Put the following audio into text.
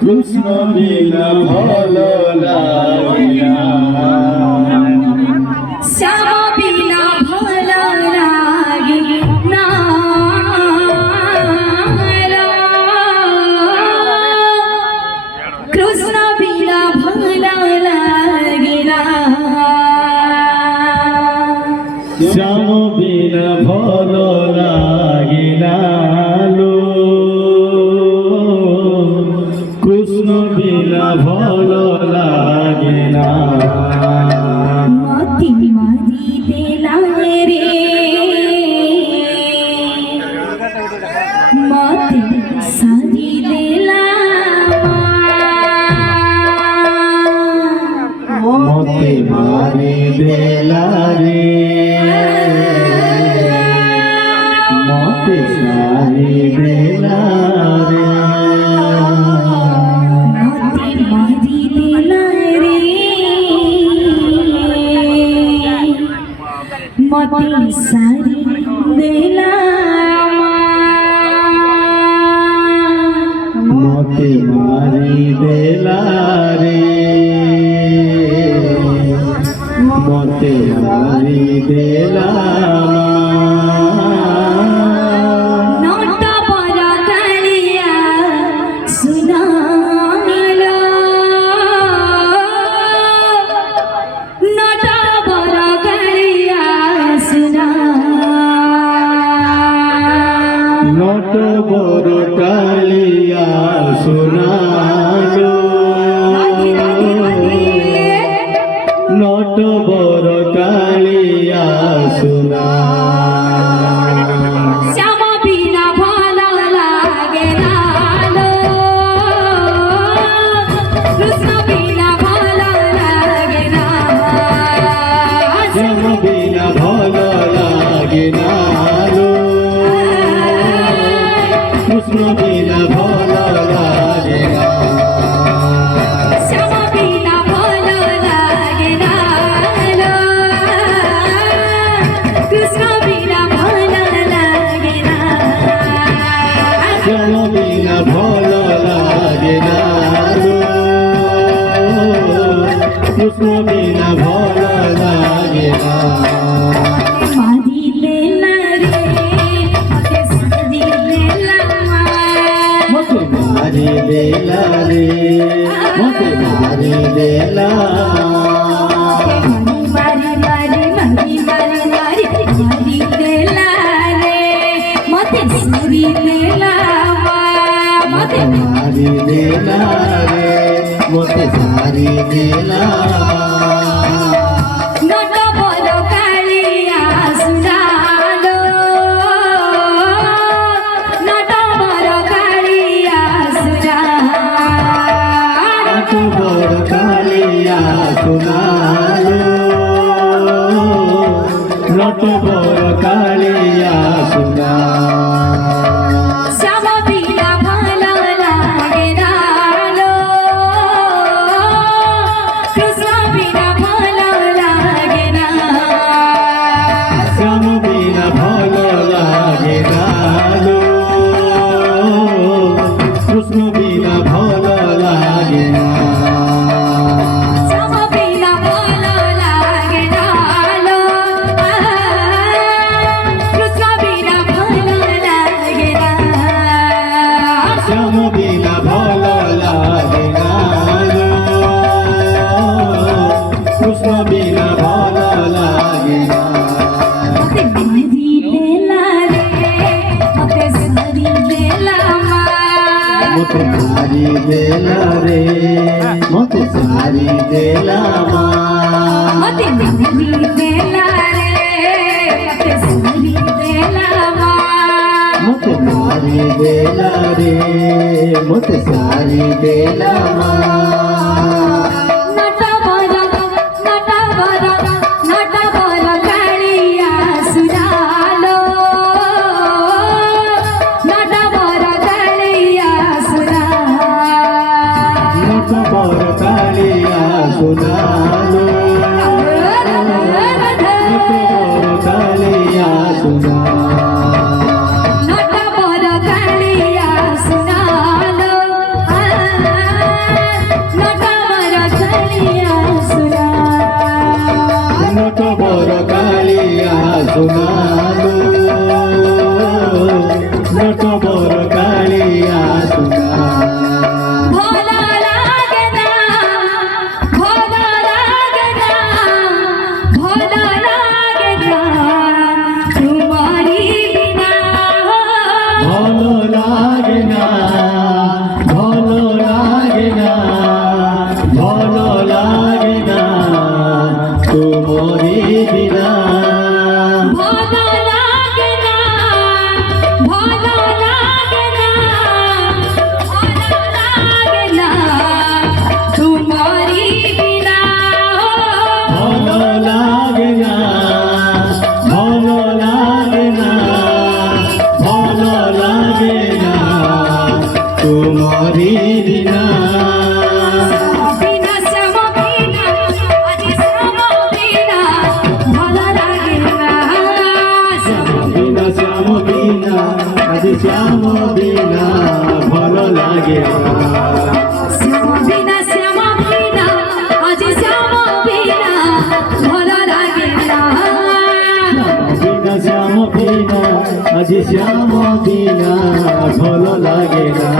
কৃষ্ণ বিনা ভালো লাগে না, শ্যাম বিনা ভালো লাগে না, কৃষ্ণ বিনা ভালো লাগে না, শ্যাম বিনা ভালো লাগে না, কৃষ্ণ বিনা ভালো লাগে না। মতি মারি দিলা রে, মতি সারি দিলা, মতে মারি দিলা রে, মতে সারি দিলা রে, মতি মারি দিলা রে, মতি সারি দিলা, মতে মারি দিলা রে, মতে মারি দিলা। নটা বড় কালিয়া শুনালো, নটা বড় কালিয়া শুনা, নট বড় কালিয়া শোনালো, নট বড় কালিয়া শোনা। শ্যাম বিনা ভালো লাগে না, কৃষ্ণ বিনা ভালো লাগে না, শ্যাম বিনা ভালো লাগে না, কৃষ্ণ বিনা ভালো লাগে না, শ্যাম বিনা ভালো লাগে না, কৃষ্ণ বিনা ভালো লাগে না, শ্যাম বিনা ভালো লাগে না, কৃষ্ণ বিনা ভালো লাগে না। মারি দিলা রে, মতে সারি দিলা, মতে মারি দিলা রে, মতে মারি দিলা, মারি মারি মারি মারি মারি মারি দিলা রে, মতে সারি দিলা, মতে মারি দিলা রে, মতে সারি দিলা। নট বড় কালিয়া শুনালো, নট বড় কালিয়া শুনা, নট বড় কালিয়া শোনালো, নট বড় কালিয়া শোনা। শ্যাম বিনা ভালো লাগে না, কৃষ্ণ বিনা ভালো লাগে না, শ্যাম বিনা ভালো লাগে না, কৃষ্ণ বিনা ভালো লাগে না, শ্যাম বিনা ভালো লাগে না, কৃষ্ণ বিনা ভালো লাগে না, শ্যাম বিনা ভালো লাগে না, কৃষ্ণ বিনা ভালো লাগে না। মতে মারি দিলা রে, মতে সারি দিলা, মতে সারি দিলা রে, মতে সারি দিলা, মতে মারি দিলা রে, মতে সারি দিলা, মতে মারি দিলা রে, মতে সারি দিলা। নট বড় কালিয়া শুনালো, নট বড় কালিয়া শুনা, নট বড় কালিয়া শোনালো, নট বড় কালিয়া শোনা। নট বড় ভালো লাগে না, ভালো লাগে না, ভালো লাগে না তোমারি বিনা। ভালো লাগে না, ভালো লাগে না, ভালো লাগে না তোমারি বিনা। ভালো লাগে না, ভালো লাগে না, ভালো লাগে না তোমারি বিনা। বিনা শ্যাম বিনা, আজি শ্যাম বিনা, ভালো লাগে না। বিনা শ্যাম বিনা, আজ শ্যাম বিনা ভালো লাগে না। শ্যাম বিনা, শ্যাম বিনা, আজি শ্যাম বিনা, ভালো লাগে না। বিনা শ্যাম বিনা, আজ শ্যাম বিনা ভালো লাগে না।